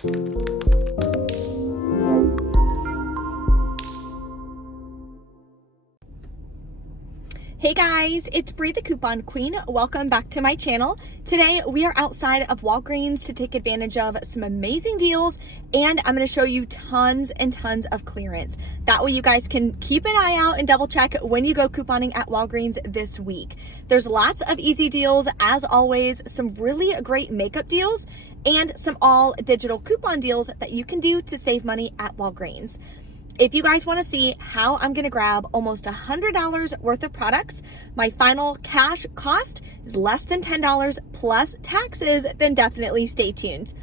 Hey guys, it's Bree the Coupon Queen. Welcome back to my channel. Today we are outside of Walgreens to take advantage of some amazing deals, and I'm going to show you tons and tons of clearance. That way you guys can keep an eye out and double check when you go couponing at Walgreens this week. There's lots of easy deals, as always, some really great makeup deals, and some all digital coupon deals that you can do to save money at Walgreens. If you guys want to see how I'm going to grab almost $100 worth of products, my final cash cost is less than $10 plus taxes, then definitely stay tuned.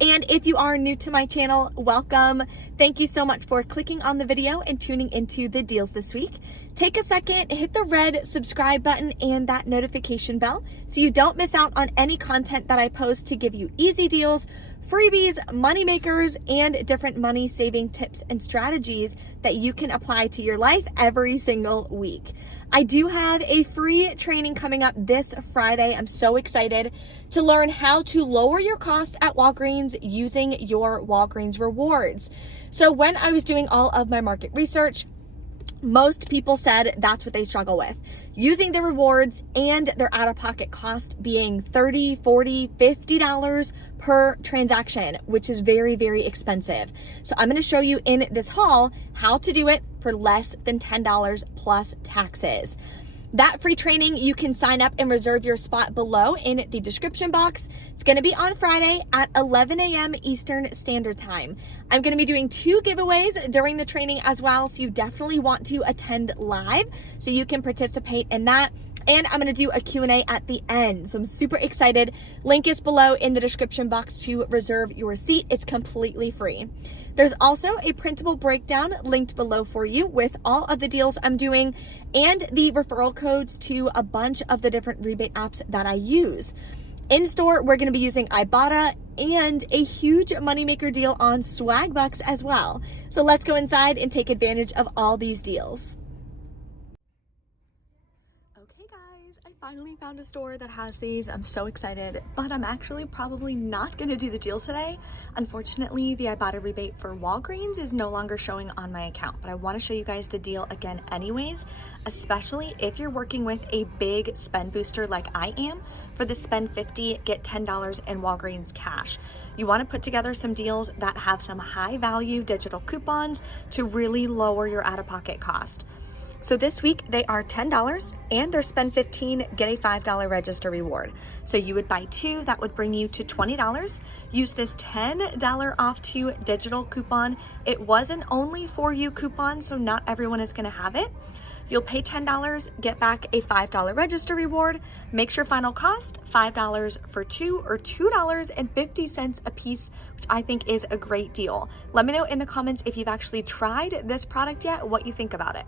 And if you are new to my channel, welcome. Thank you so much for clicking on the video and tuning into the deals this week. Take a second, hit the red subscribe button and that notification bell so you don't miss out on any content that I post to give you easy deals, freebies, money makers, and different money saving tips and strategies that you can apply to your life every single week. I do have a free training coming up this Friday. I'm so excited to learn how to lower your costs at Walgreens using your Walgreens rewards. So when I was doing all of my market research, most people said that's what they struggle with, using the rewards and their out-of-pocket cost being $30, $40, $50 per transaction, which is very, very expensive. So I'm going to show you in this haul how to do it for less than $10 plus taxes. That free training, you can sign up and reserve your spot below in the description box. It's going to be on Friday at 11 a.m. Eastern Standard Time. I'm going to be doing 2 giveaways during the training as well, so you definitely want to attend live so you can participate in that. And I'm going to do a Q&A at the end. So I'm super excited. Link is below in the description box to reserve your seat. It's completely free. There's also a printable breakdown linked below for you with all of the deals I'm doing and the referral codes to a bunch of the different rebate apps that I use. In store, we're going to be using Ibotta and a huge moneymaker deal on Swagbucks as well. So let's go inside and take advantage of all these deals. I finally found a store that has these. I'm so excited, but I'm actually probably not going to do the deal today. Unfortunately, the Ibotta rebate for Walgreens is no longer showing on my account, but I want to show you guys the deal again anyways, especially if you're working with a big spend booster like I am. For the spend $50, get $10 in Walgreens cash. You want to put together some deals that have some high value digital coupons to really lower your out-of-pocket cost. So this week they are $10 and they're spend $15, get a $5 register reward. So you would buy 2, that would bring you to $20. Use this $10 off 2 digital coupon. It was an only for you coupon, so not everyone is going to have it. You'll pay $10, get back a $5 register reward, makes your final cost $5 for 2 or $2.50 a piece, which I think is a great deal. Let me know in the comments if you've actually tried this product yet, what you think about it.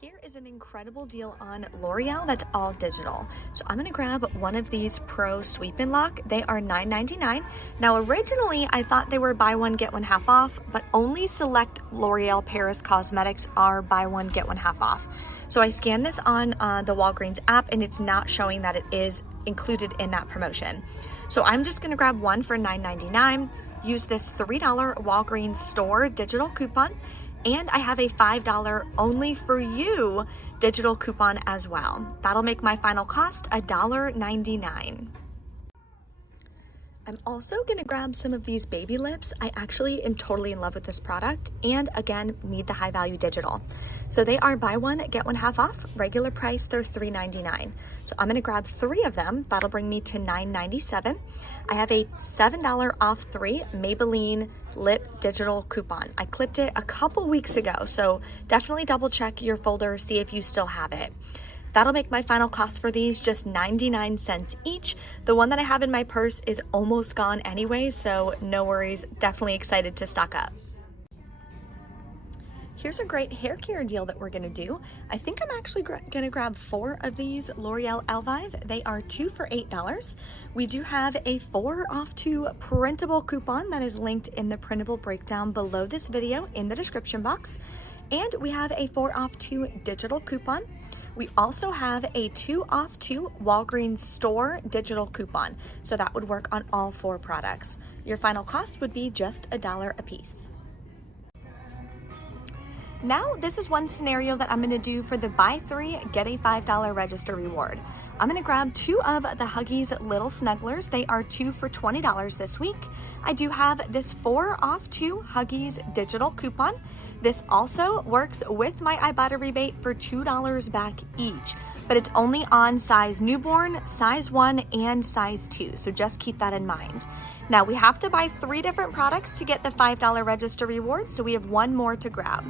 Here is an incredible deal on L'Oreal that's all digital. So I'm going to grab one of these Pro Sweep and Lock. They are $9.99. Now originally I thought they were buy one get one half off, but only select L'Oreal Paris Cosmetics are buy one get one half off. So I scanned this on the Walgreens app and it's not showing that it is included in that promotion. So I'm just going to grab one for $9.99, use this $3 Walgreens store digital coupon, and I have a $5 only for you digital coupon as well. That'll make my final cost $1.99. I'm also gonna grab some of these baby lips. I actually am totally in love with this product and again, need the high value digital. So they are buy one, get one half off. Regular price, they're $3.99. So I'm gonna grab 3 of them. That'll bring me to $9.97. I have a $7 off 3 Maybelline lip digital coupon. I clipped it a couple weeks ago, so definitely double check your folder, see if you still have it. That'll make my final cost for these just 99 cents each. The one that I have in my purse is almost gone anyway, so no worries, definitely excited to stock up. Here's a great hair care deal that we're gonna do. I think I'm actually gonna grab 4 of these L'Oreal Elvive. They are 2 for $8. We do have a 4 off 2 printable coupon that is linked in the printable breakdown below this video in the description box. And we have a 4 off 2 digital coupon. We also have a 2 off 2 Walgreens store digital coupon. So that would work on all 4 products. Your final cost would be just $1 a piece. Now, this is one scenario that I'm gonna do for the buy 3, get a $5 register reward. I'm gonna grab 2 of the Huggies Little Snugglers. They are 2 for $20 this week. I do have this 4 off 2 Huggies digital coupon. This also works with my Ibotta rebate for $2 back each, but it's only on size newborn, size 1, and size 2, so just keep that in mind. Now, we have to buy 3 different products to get the $5 register reward, so we have 1 more to grab.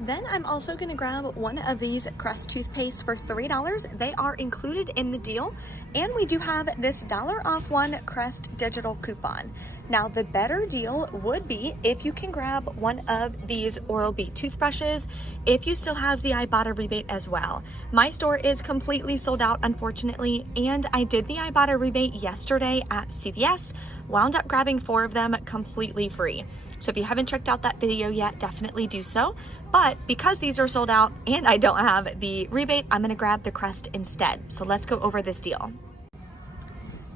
Then I'm also gonna grab one of these Crest Toothpaste for $3. They are included in the deal. And we do have this $1 off 1 Crest digital coupon. Now, the better deal would be if you can grab one of these Oral-B toothbrushes, if you still have the Ibotta rebate as well. My store is completely sold out, unfortunately, and I did the Ibotta rebate yesterday at CVS, wound up grabbing 4 of them completely free. So if you haven't checked out that video yet, definitely do so. But because these are sold out and I don't have the rebate, I'm gonna grab the Crest instead. So let's go over this deal.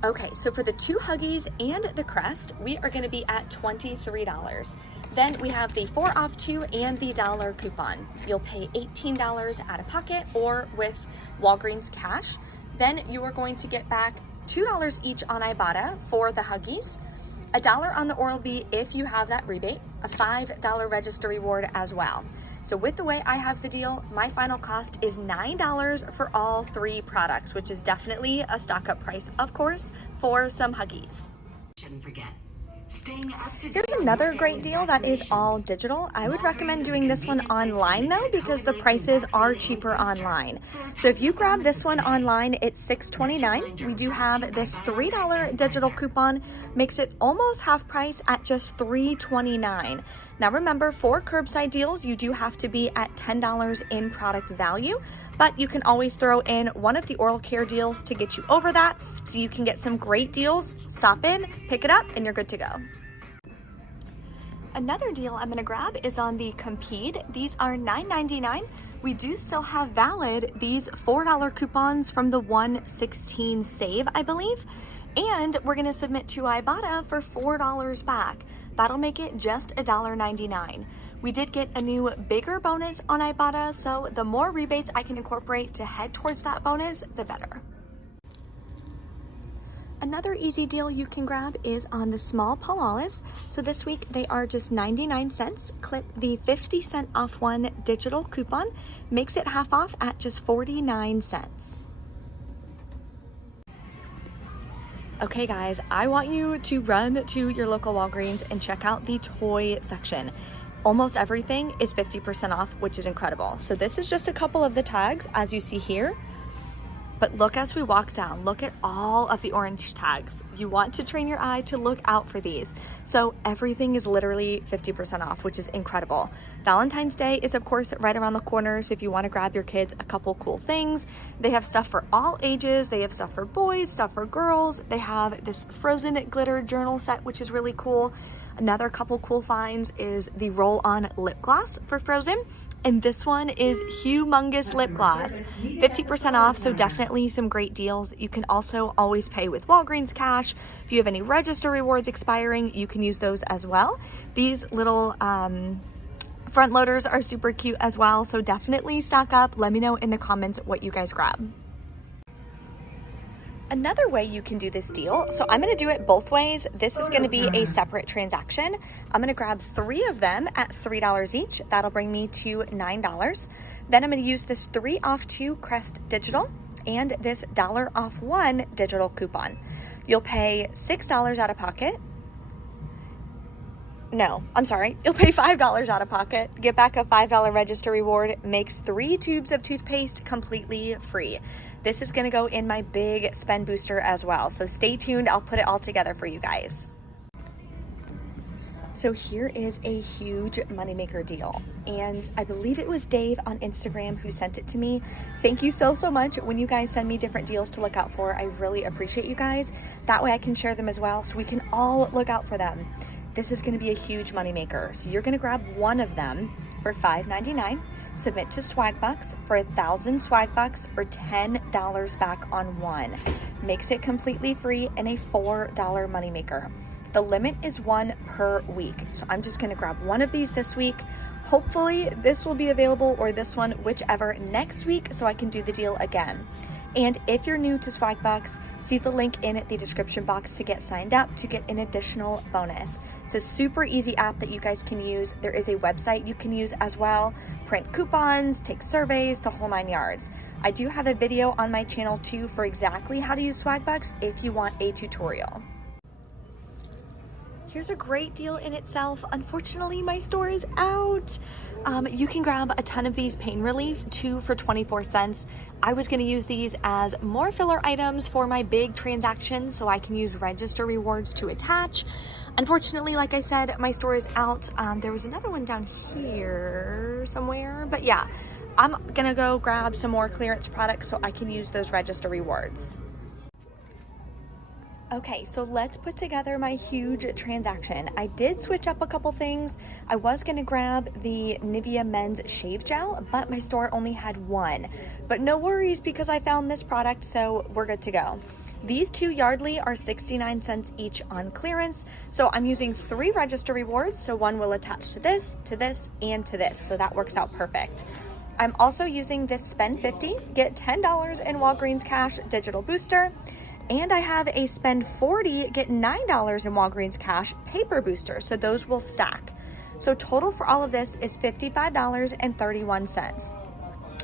Okay, so for the 2 Huggies and the Crest, we are gonna be at $23. Then we have the 4 off 2 and the $1 coupon. You'll pay $18 out of pocket or with Walgreens cash. Then you are going to get back $2 each on Ibotta for the Huggies, $1 on the Oral-B if you have that rebate, a $5 register reward as well. So with the way I have the deal, my final cost is $9 for all 3 products, which is definitely a stock-up price, of course, for some Huggies. Shouldn't forget. Here's another great deal that is all digital. I would recommend doing this one online though, because the prices are cheaper online. So if you grab this one online, it's $6.29. We do have this $3 digital coupon, makes it almost half price at just $3.29. Now remember, for curbside deals, you do have to be at $10 in product value, but you can always throw in one of the oral care deals to get you over that, so you can get some great deals. Stop in, pick it up, and you're good to go. Another deal I'm gonna grab is on the Compede. These are $9.99. We do still have valid these $4 coupons from the 1/16 save, I believe. And we're gonna submit to Ibotta for $4 back. That'll make it just $1.99. We did get a new bigger bonus on Ibotta, so the more rebates I can incorporate to head towards that bonus, the better. Another easy deal you can grab is on the small Palmolives. So this week they are just 99 cents. Clip the 50-cent off 1 digital coupon, makes it half off at just 49 cents. Okay guys, I want you to run to your local Walgreens and check out the toy section. Almost everything is 50% off, which is incredible. So this is just a couple of the tags, as you see here. But look as we walk down, look at all of the orange tags. You want to train your eye to look out for these. So everything is literally 50% off, which is incredible. Valentine's Day is of course right around the corner, so if you want to grab your kids a couple cool things, they have stuff for all ages. They have stuff for boys, stuff for girls. They have this Frozen glitter journal set, which is really cool. Another couple cool finds is the roll-on lip gloss for Frozen. And this one is humongous lip gloss, 50% off, so definitely some great deals. You can also always pay with Walgreens cash. If you have any register rewards expiring, you can use those as well. These little front loaders are super cute as well, so definitely stock up. Let me know in the comments what you guys grab. Another way you can do this deal, so I'm gonna do it both ways. This is gonna be a separate transaction. I'm gonna grab 3 of them at $3 each. That'll bring me to $9. Then I'm gonna use this 3 off 2 Crest digital and this $1 off 1 digital coupon. You'll pay $6 out of pocket. No, I'm sorry. You'll pay $5 out of pocket, get back a $5 register reward, makes 3 tubes of toothpaste completely free. This is gonna go in my big spend booster as well, so stay tuned. I'll put it all together for you guys. So here is a huge moneymaker deal, and I believe it was Dave on Instagram who sent it to me. Thank you so much. When you guys send me different deals to look out for, I really appreciate you guys. That way I can share them as well, so we can all look out for them. This is gonna be a huge moneymaker. So you're gonna grab one of them for $5.99. submit to Swagbucks for 1,000 Swagbucks or $10 back on one. Makes it completely free and a $4 moneymaker. The limit is one per week. So I'm just gonna grab one of these this week. Hopefully this will be available, or this one, whichever, next week, so I can do the deal again. And if you're new to Swagbucks, see the link in the description box to get signed up to get an additional bonus. It's a super easy app that you guys can use. There is a website you can use as well, print coupons, take surveys, the whole 9 yards. I do have a video on my channel too for exactly how to use Swagbucks if you want a tutorial. Here's a great deal in itself. Unfortunately, my store is out. You can grab a ton of these pain relief, 2 for 24 cents. I was gonna use these as more filler items for my big transactions so I can use register rewards to attach. Unfortunately, like I said, my store is out. There was another one down here somewhere, but yeah, I'm gonna go grab some more clearance products so I can use those register rewards. Okay, so let's put together my huge transaction. I did switch up a couple things. I was gonna grab the Nivea Men's Shave Gel, but my store only had one. But no worries because I found this product, so we're good to go. These 2 Yardley are 69 cents each on clearance. So I'm using 3 register rewards. So one will attach to this, and to this. So that works out perfect. I'm also using this spend 50, get $10 in Walgreens cash digital booster. And I have a spend 40, get $9 in Walgreens cash paper booster. So those will stack. So total for all of this is $55.31.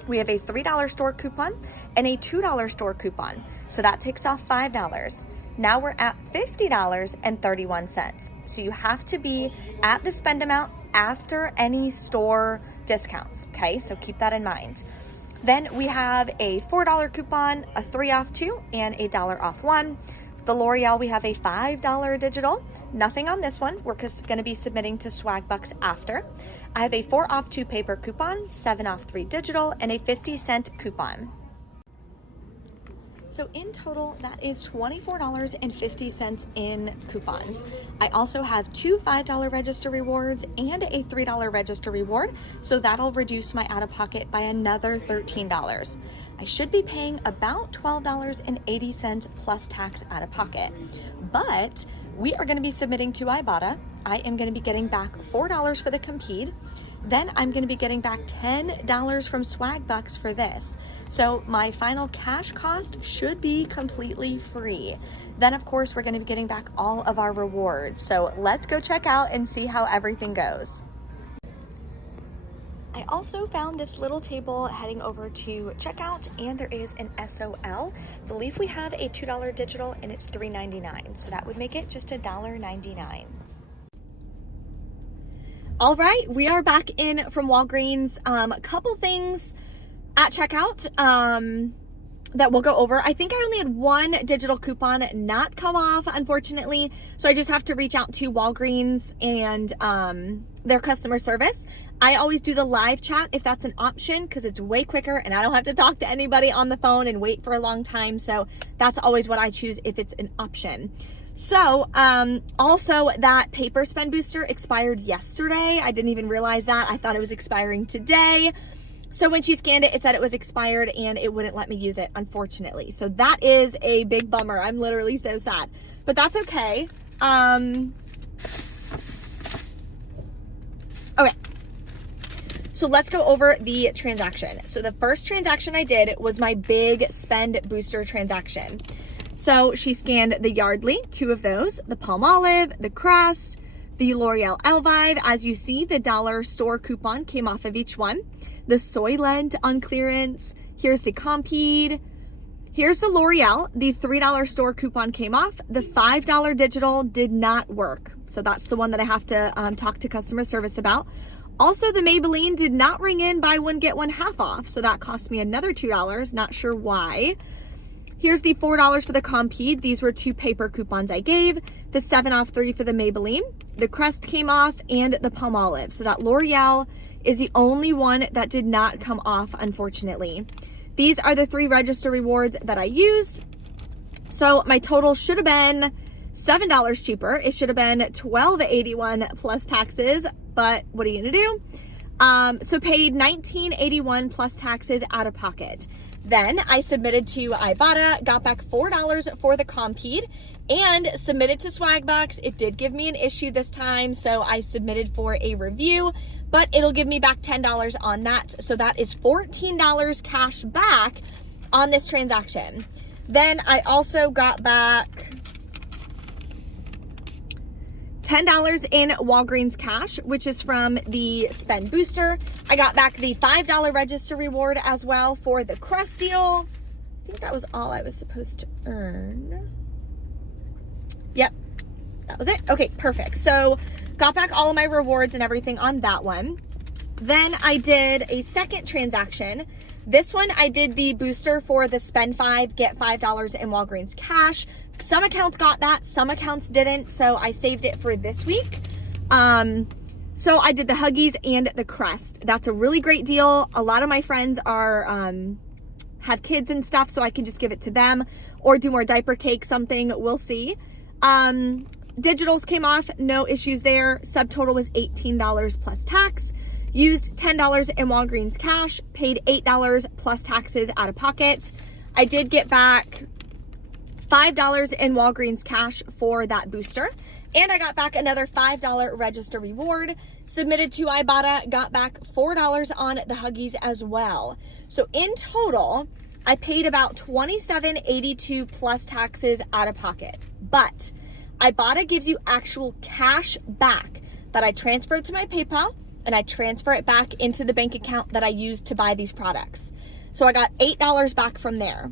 We have a $3 store coupon and a $2 store coupon. So that takes off $5. Now we're at $50.31. So you have to be at the spend amount after any store discounts. Okay, so keep that in mind. Then we have a $4 coupon, a 3 off 2, and a $1 off 1. The L'Oreal, we have a $5 digital. Nothing on this one. We're just going to be submitting to Swagbucks after. I have a 4 off 2 paper coupon, 7 off 3 digital, and a 50-cent coupon. So in total, that is $24.50 in coupons. I also have 2 $5 register rewards and a $3 register reward, so that'll reduce my out-of-pocket by another $13. I should be paying about $12.80 plus tax out-of-pocket, but we are going to be submitting to Ibotta. I am going to be getting back $4 for the Compede. Then I'm going to be getting back $10 from Swagbucks for this. So my final cash cost should be completely free. Then of course we're going to be getting back all of our rewards. So let's go check out and see how everything goes. I also found this little table heading over to checkout, and there is an SOL. I believe we have a $2 digital and it's $3.99. So that would make it just $1.99. All right, we are back in from Walgreens. A couple things at checkout that we'll go over. I think I only had one digital coupon not come off, unfortunately. So I just have to reach out to Walgreens and their customer service. I always do the live chat if that's an option because it's way quicker and I don't have to talk to anybody on the phone and wait for a long time. So that's always what I choose if it's an option. So, also that paper spend booster expired yesterday. I didn't even realize that. I thought it was expiring today. So when she scanned it, it said it was expired and it wouldn't let me use it, unfortunately. So that is a big bummer. I'm literally so sad, but that's okay. Okay. So let's go over the transaction. So the first transaction I did was my big spend booster transaction. So she scanned the Yardley, 2 of those, the Palmolive, the Crest, the L'Oreal Elvive. As you see, the $1 store coupon came off of each one. The Soylent on clearance. Here's the Compede. Here's the L'Oreal. The $3 store coupon came off. The $5 digital did not work. So that's the one that I have to talk to customer service about. Also, the Maybelline did not ring in buy one, get one half off. So that cost me another $2. Not sure why. Here's the $4 for the Compede. These were 2 paper coupons I gave. The 7 off 3 for the Maybelline. The Crest came off and the Palmolive. So that L'Oreal is the only one that did not come off, unfortunately. These are the 3 register rewards that I used. So my total should have been $7 cheaper. It should have been $12.81 plus taxes, but what are you gonna do? So paid $19.81 plus taxes out of pocket. Then I submitted to Ibotta, got back $4 for the Compede, and submitted to Swagbucks. It did give me an issue this time, so I submitted for a review, but it'll give me back $10 on that. So that is $14 cash back on this transaction. Then I also got back $10 in Walgreens cash, which is from the spend booster. I got back the $5 register reward as well for the Crest deal. I think that was all I was supposed to earn. Yep, that was it. Okay, perfect. So got back all of my rewards and everything on that one. Then I did a second transaction. This one, I did the booster for the spend 5, get $5 in Walgreens cash. Some accounts got that, some accounts didn't, so I saved it for this week. So I did the Huggies and the Crest. That's a really great deal. A lot of my friends are have kids and stuff, so I can just give it to them or do more diaper cake, something, we'll see. Digitals came off, no issues there. Subtotal was $18 plus tax. Used $10 in Walgreens cash, paid $8 plus taxes out of pocket. I did get back $5 in Walgreens cash for that booster. And I got back another $5 register reward. Submitted to Ibotta, got back $4 on the Huggies as well. So in total, I paid about $27.82 plus taxes out of pocket. But Ibotta gives you actual cash back that I transfer to my PayPal, and I transfer it back into the bank account that I used to buy these products. So I got $8 back from there.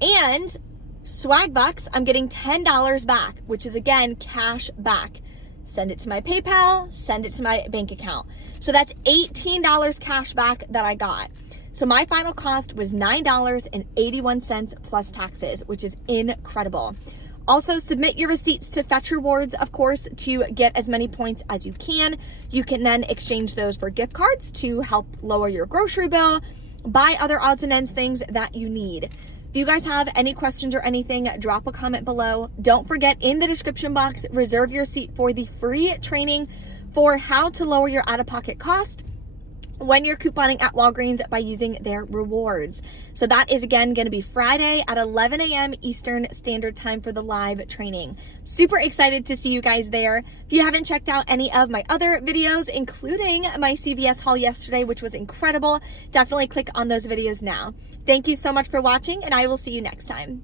And Swagbucks, I'm getting $10 back, which is again, cash back. Send it to my PayPal, send it to my bank account. So that's $18 cash back that I got. So my final cost was $9.81 plus taxes, which is incredible. Also, submit your receipts to Fetch Rewards, of course, to get as many points as you can. You can then exchange those for gift cards to help lower your grocery bill, buy other odds and ends things that you need. If you guys have any questions or anything, drop a comment below. Don't forget, in the description box, reserve your seat for the free training for how to lower your out-of-pocket cost when you're couponing at Walgreens by using their rewards. So that is again going to be Friday at 11 a.m. Eastern Standard Time for the live training. Super excited to see you guys there. If you haven't checked out any of my other videos, including my CVS haul yesterday, which was incredible, definitely click on those videos now. Thank you so much for watching, and I will see you next time.